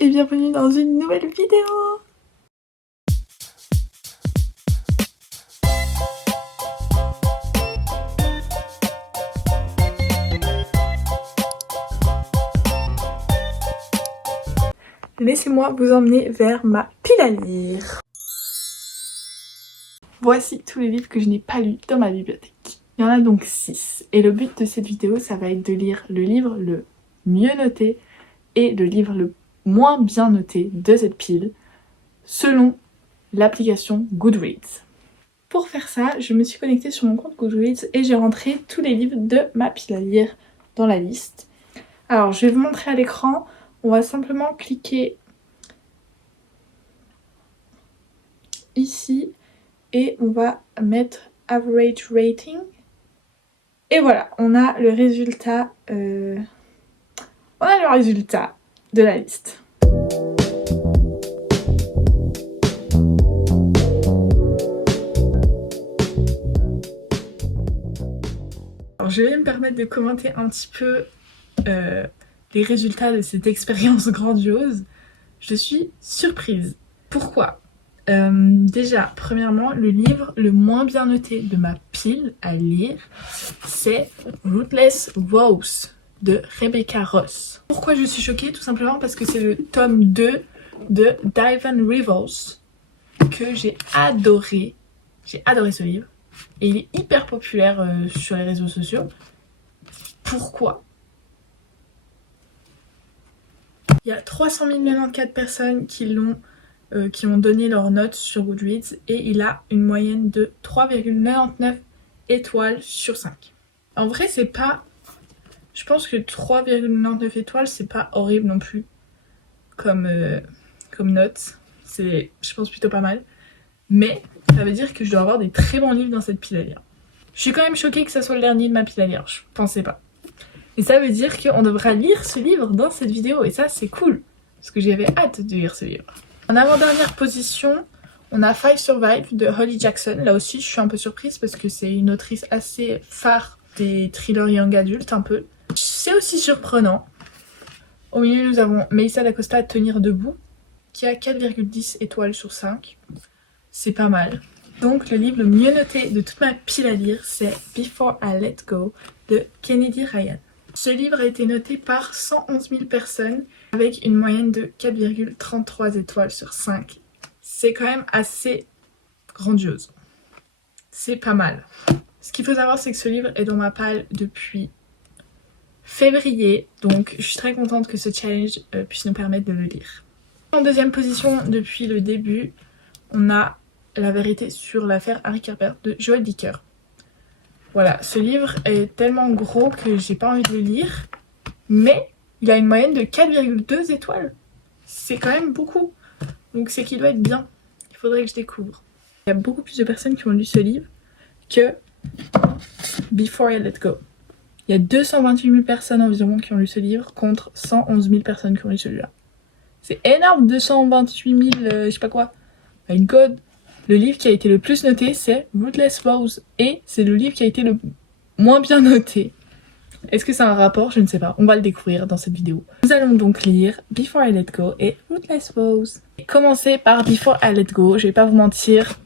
et bienvenue dans une nouvelle vidéo. Laissez-moi vous emmener vers ma pile à lire. Voici tous les livres que je n'ai pas lus dans ma bibliothèque. Il y en a donc 6. Et le but de cette vidéo, ça va être de lire le livre le mieux noté et le livre le moins bien noté de cette pile, selon l'application Goodreads. Pour faire ça, je me suis connectée sur mon compte Goodreads et j'ai rentré tous les livres de ma pile à lire dans la liste. Alors, je vais vous montrer à l'écran. On va simplement cliquer ici et on va mettre Average Rating. Et voilà, on a le résultat, de la liste. Alors, je vais me permettre de commenter un petit peu les résultats de cette expérience grandiose. Je suis surprise. Pourquoi ? Déjà, premièrement, le livre le moins bien noté de ma pile à lire, c'est Rootless Vows de Rebecca Ross. Pourquoi je suis choquée ? Tout simplement parce que c'est le tome 2 de Divan Revels que j'ai adoré. J'ai adoré ce livre. Et il est hyper populaire sur les réseaux sociaux. Pourquoi ? Il y a 300 094 personnes qui ont donné leur note sur Goodreads et il a une moyenne de 3,99 étoiles sur 5. En vrai, c'est pas... Je pense que 3,99 étoiles, c'est pas horrible non plus comme note. C'est, je pense, plutôt pas mal. Mais ça veut dire que je dois avoir des très bons livres dans cette pile à lire. Je suis quand même choquée que ça soit le dernier de ma pile à lire, je pensais pas. Et ça veut dire qu'on devra lire ce livre dans cette vidéo et ça, c'est cool. Parce que j'avais hâte de lire ce livre. En avant-dernière position, on a Five Survive de Holly Jackson. Là aussi, je suis un peu surprise parce que c'est une autrice assez phare des thrillers young adultes, un peu. C'est aussi surprenant. Au milieu, nous avons Melissa d'Acosta, Tenir debout, qui a 4,10 étoiles sur 5. C'est pas mal. Donc, le livre le mieux noté de toute ma pile à lire, c'est Before I Let Go de Kennedy Ryan. Ce livre a été noté par 111 000 personnes avec une moyenne de 4,33 étoiles sur 5. C'est quand même assez grandiose. C'est pas mal. Ce qu'il faut savoir, c'est que ce livre est dans ma pile depuis février. Donc je suis très contente que ce challenge puisse nous permettre de le lire. En deuxième position, depuis le début, on a La vérité sur l'affaire Harry Kerber de Joël Dicker. Voilà, ce livre est tellement gros que j'ai pas envie de le lire, mais il a une moyenne de 4,2 étoiles. C'est quand même beaucoup, donc c'est qu'il doit être bien. Il faudrait que je découvre. Il y a beaucoup plus de personnes qui ont lu ce livre que Before I Let Go. Il y a 228 000 personnes environ qui ont lu ce livre contre 111 000 personnes qui ont lu celui-là. C'est énorme, 228 000, je sais pas quoi. My God. Le livre qui a été le plus noté, c'est Rootless Vows. Et c'est le livre qui a été le moins bien noté. Est-ce que c'est un rapport ? Je ne sais pas. On va le découvrir dans cette vidéo. Nous allons donc lire Before I Let Go et Rootless Vows. Commencer par Before I Let Go. Je vais pas vous mentir.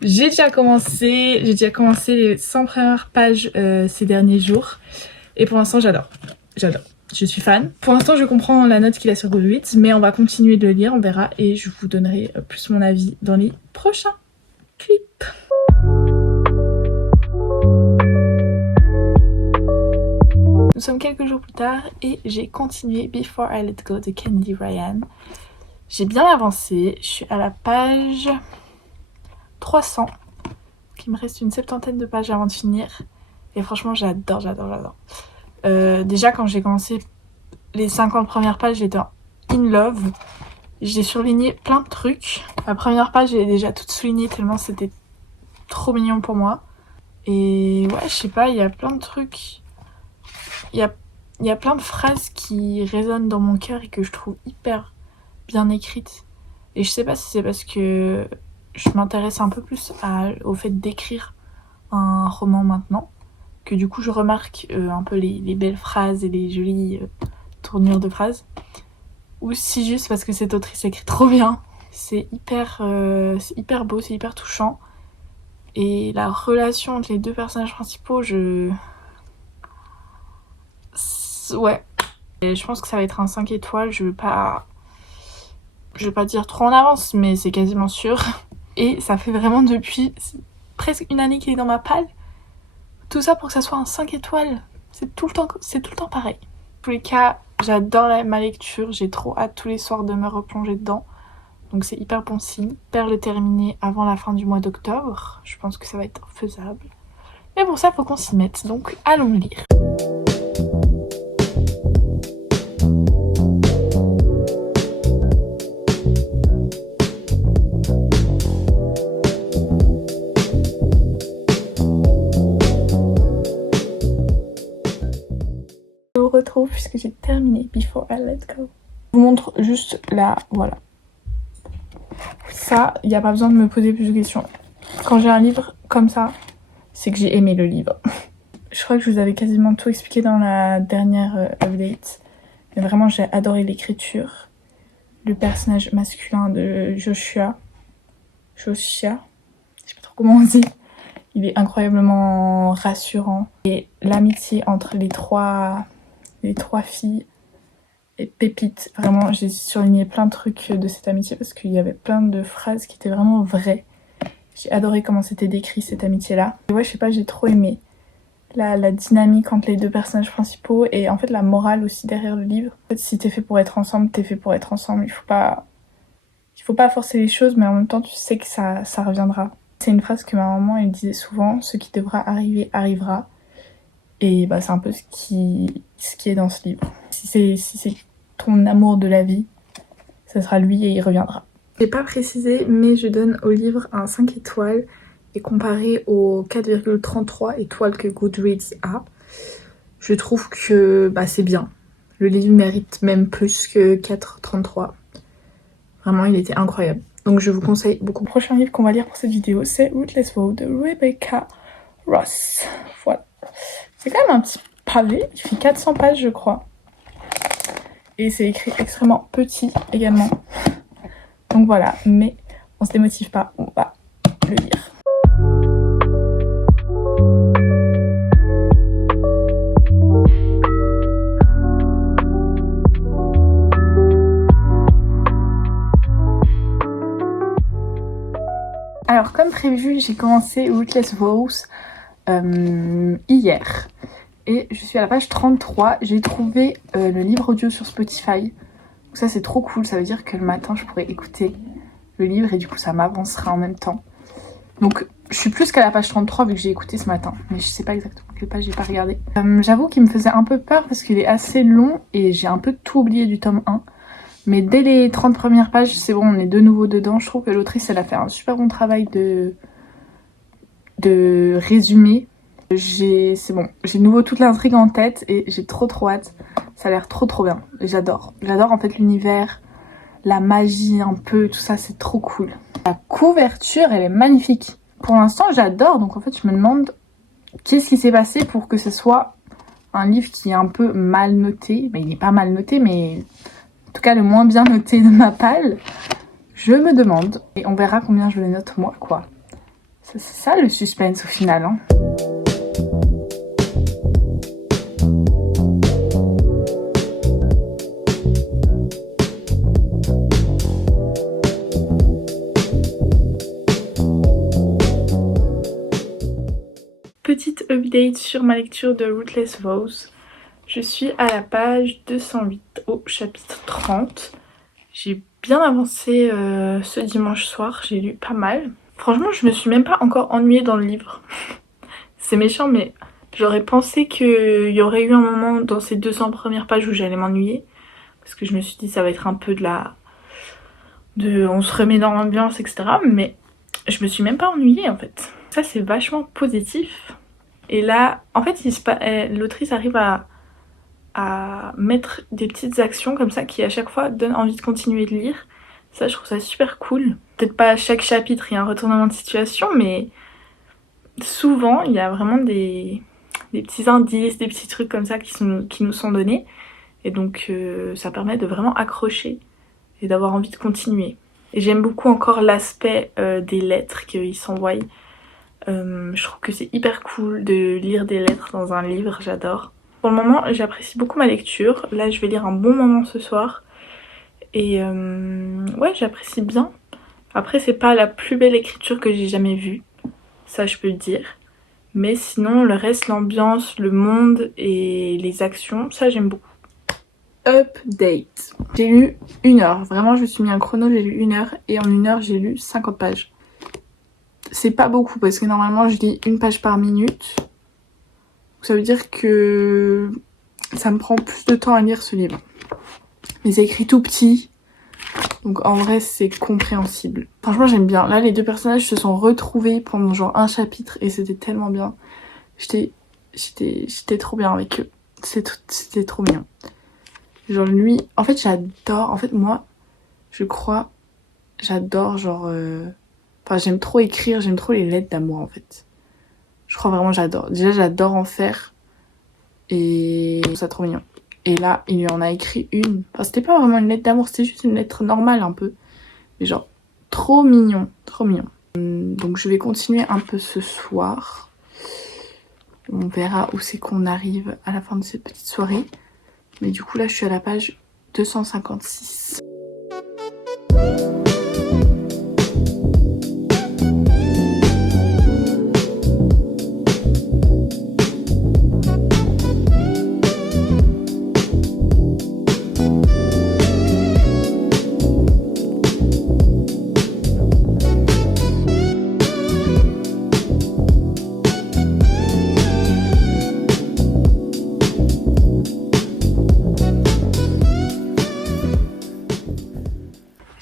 J'ai déjà commencé les 100 premières pages ces derniers jours. Et pour l'instant, j'adore. Je suis fan. Pour l'instant, je comprends la note qu'il a sur Goodreads, mais on va continuer de le lire, on verra, et je vous donnerai plus mon avis dans les prochains clips. Nous sommes quelques jours plus tard et j'ai continué Before I Let Go de Kennedy Ryan. J'ai bien avancé, je suis à la page 300. Il me reste une 70aine de pages avant de finir. Et franchement, j'adore. Déjà, quand j'ai commencé les 50 premières pages, j'étais in love. J'ai surligné plein de trucs. La première page, j'ai déjà toute soulignée tellement c'était trop mignon pour moi. Et ouais, je sais pas, il y a plein de trucs. Il y a plein de phrases qui résonnent dans mon cœur et que je trouve hyper bien écrites. Et je sais pas si c'est parce que je m'intéresse un peu plus au fait d'écrire un roman maintenant, que du coup je remarque un peu les belles phrases et les jolies tournures de phrases, ou si juste parce que cette autrice écrit trop bien. C'est hyper beau, c'est hyper touchant. Et la relation entre les deux personnages principaux, ouais. Et je pense que ça va être un 5 étoiles, je vais pas dire trop en avance, mais c'est quasiment sûr. Et ça fait vraiment depuis presque une année qu'il est dans ma palle. Tout ça pour que ça soit un 5 étoiles. C'est tout le temps pareil. En tous les cas, j'adore ma lecture, j'ai trop hâte tous les soirs de me replonger dedans. Donc c'est hyper bon signe. J'espère le terminer avant la fin du mois d'octobre. Je pense que ça va être faisable. Mais pour ça, il faut qu'on s'y mette. Donc allons lire. Je vous retrouve puisque j'ai terminé Before I Let Go. Je vous montre juste là, voilà. Ça, il n'y a pas besoin de me poser plus de questions. Quand j'ai un livre comme ça, c'est que j'ai aimé le livre. Je crois que je vous avais quasiment tout expliqué dans la dernière update. Mais vraiment, j'ai adoré l'écriture. Le personnage masculin de Joshua, je sais pas trop comment on dit. Il est incroyablement rassurant. Et l'amitié entre les trois filles est pépite. Vraiment, j'ai surligné plein de trucs de cette amitié parce qu'il y avait plein de phrases qui étaient vraiment vraies. J'ai adoré comment c'était décrit cette amitié-là. Et ouais, je sais pas, j'ai trop aimé la dynamique entre les deux personnages principaux et en fait la morale aussi derrière le livre. En fait, si t'es fait pour être ensemble, t'es fait pour être ensemble. Il faut pas forcer les choses, mais en même temps, tu sais que ça reviendra. C'est une phrase que ma maman elle disait souvent, ce qui devra arriver arrivera. Et bah c'est un peu ce qui est dans ce livre. Si c'est ton amour de la vie, ça sera lui et il reviendra. J'ai pas précisé, mais je donne au livre un 5 étoiles et comparé aux 4,33 étoiles que Goodreads a, je trouve que bah, c'est bien. Le livre mérite même plus que 4,33. Vraiment, il était incroyable. Donc je vous conseille beaucoup. Le prochain livre qu'on va lire pour cette vidéo, c'est Rootless Vow de Rebecca Ross. Voilà. C'est quand même un petit pavé, il fait 400 pages je crois. Et c'est écrit extrêmement petit également. Donc voilà, mais on se démotive pas, on va le lire. Alors comme prévu, j'ai commencé Rootless Vows hier. Et je suis à la page 33, j'ai trouvé le livre audio sur Spotify. Donc ça c'est trop cool, ça veut dire que le matin je pourrais écouter le livre et du coup ça m'avancera en même temps. Donc je suis plus qu'à la page 33 vu que j'ai écouté ce matin, mais je sais pas exactement quelle page j'ai pas regardé. J'avoue qu'il me faisait un peu peur parce qu'il est assez long et j'ai un peu tout oublié du tome 1. Mais dès les 30 premières pages, c'est bon, on est de nouveau dedans. Je trouve que l'autrice elle a fait un super bon travail de résumé. C'est bon, j'ai de nouveau toute l'intrigue en tête et j'ai trop hâte. Ça a l'air trop bien. J'adore en fait l'univers, la magie un peu, tout ça, c'est trop cool. La couverture, elle est magnifique. Pour l'instant, j'adore, donc en fait, je me demande qu'est-ce qui s'est passé pour que ce soit un livre qui est un peu mal noté. Mais il n'est pas mal noté, mais en tout cas le moins bien noté de ma palle. Je me demande, et on verra combien je le note moi, quoi. C'est ça le suspense au final, hein. Petite update sur ma lecture de Rootless Vows. Je suis à la page 208 au chapitre 30. J'ai bien avancé ce dimanche soir, j'ai lu pas mal. Franchement, je me suis même pas encore ennuyée dans le livre. C'est méchant, mais j'aurais pensé qu'il y aurait eu un moment dans ces 200 premières pages où j'allais m'ennuyer. Parce que je me suis dit ça va être un peu on se remet dans l'ambiance, etc. Mais je me suis même pas ennuyée en fait. Ça c'est vachement positif. Et là, en fait, l'autrice arrive à mettre des petites actions comme ça qui à chaque fois donnent envie de continuer de lire. Ça, je trouve ça super cool. Peut-être pas à chaque chapitre il y a un retournement de situation, mais souvent il y a vraiment des petits indices, des petits trucs comme ça qui nous sont donnés. Et donc ça permet de vraiment accrocher et d'avoir envie de continuer. Et j'aime beaucoup encore l'aspect des lettres qu'ils s'envoient. Je trouve que c'est hyper cool de lire des lettres dans un livre, j'adore. Pour le moment, j'apprécie beaucoup ma lecture. Là, je vais lire un bon moment ce soir. Et ouais, j'apprécie bien. Après, c'est pas la plus belle écriture que j'ai jamais vue. Ça, je peux le dire. Mais sinon, le reste, l'ambiance, le monde et les actions, ça, j'aime beaucoup. Update. J'ai lu 1 heure. Vraiment, je me suis mis un chrono, j'ai lu 1 heure. Et en 1 heure, j'ai lu 50 pages. C'est pas beaucoup parce que normalement, je lis 1 page par minute. Ça veut dire que ça me prend plus de temps à lire ce livre. Mais c'est écrit tout petit. Donc en vrai, c'est compréhensible. Franchement, j'aime bien. Là, les 2 personnages se sont retrouvés pendant genre 1 chapitre et c'était tellement bien. J'étais trop bien avec eux. C'était trop bien. Genre lui, en fait j'adore, en fait moi, je crois, j'adore genre... Enfin j'aime trop écrire, j'aime trop les lettres d'amour en fait. Je crois vraiment j'adore. Déjà j'adore en faire et je trouve ça trop mignon. Et là, il lui en a écrit une. Enfin c'était pas vraiment une lettre d'amour, c'était juste une lettre normale un peu. Mais genre, trop mignon, trop mignon. Donc je vais continuer un peu ce soir. On verra où c'est qu'on arrive à la fin de cette petite soirée. Mais du coup là je suis à la page 256.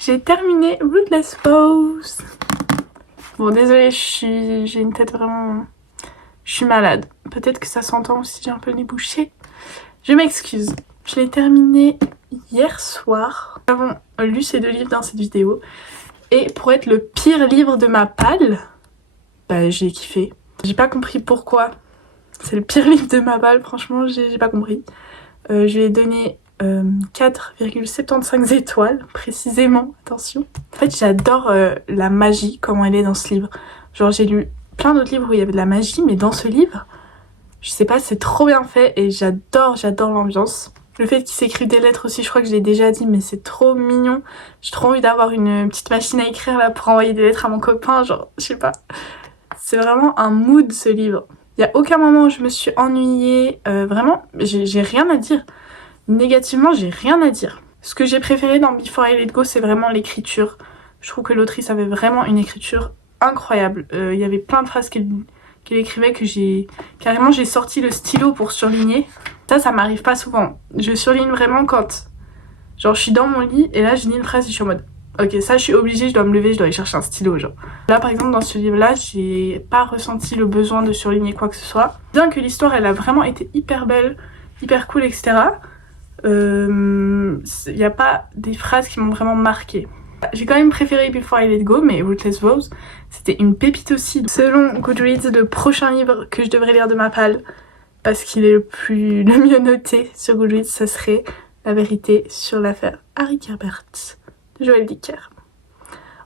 J'ai terminé Rootless Vows. Bon, désolée, j'ai une tête vraiment... Je suis malade. Peut-être que ça s'entend aussi, j'ai un peu le nez bouché. Je m'excuse. Je l'ai terminé hier soir. Nous avons lu ces 2 livres dans cette vidéo. Et pour être le pire livre de ma palle, bah j'ai kiffé. J'ai pas compris pourquoi. C'est le pire livre de ma palle, franchement, j'ai pas compris. Je lui ai donné 4,75 étoiles, précisément, attention. En fait, j'adore la magie, comment elle est dans ce livre. Genre, j'ai lu plein d'autres livres où il y avait de la magie, mais dans ce livre, je sais pas, c'est trop bien fait et j'adore l'ambiance. Le fait qu'il s'écrive des lettres aussi, je crois que je l'ai déjà dit, mais c'est trop mignon. J'ai trop envie d'avoir une petite machine à écrire là pour envoyer des lettres à mon copain, genre, je sais pas. C'est vraiment un mood ce livre. Il y a aucun moment où je me suis ennuyée, vraiment, j'ai rien à dire. Négativement, j'ai rien à dire. Ce que j'ai préféré dans Before I Let Go, c'est vraiment l'écriture. Je trouve que l'autrice avait vraiment une écriture incroyable. Il y avait plein de phrases qu'elle écrivait que j'ai sorti le stylo pour surligner. Ça m'arrive pas souvent. Je surligne vraiment quand genre je suis dans mon lit et là je lis une phrase et je suis en mode ok, ça je suis obligée, je dois me lever, je dois aller chercher un stylo genre. Là par exemple dans ce livre là, j'ai pas ressenti le besoin de surligner quoi que ce soit. Bien que l'histoire elle a vraiment été hyper belle, hyper cool, etc. Y a pas des phrases qui m'ont vraiment marqué. J'ai quand même préféré Before I Let Go, mais Rootless Vows, c'était une pépite aussi. Selon Goodreads, le prochain livre que je devrais lire de ma palle, parce qu'il est le mieux noté sur Goodreads, ça serait La vérité sur l'affaire Harry Kérbert de Joël Dicker.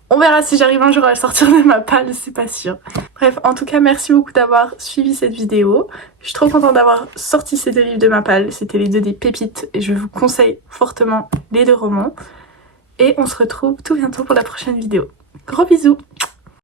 On verra si j'arrive un jour à le sortir de ma palle, c'est pas sûr. Bref, en tout cas, merci beaucoup d'avoir suivi cette vidéo. Je suis trop contente d'avoir sorti ces 2 livres de ma palle. C'était les 2 des pépites et je vous conseille fortement les 2 romans. Et on se retrouve tout bientôt pour la prochaine vidéo. Gros bisous!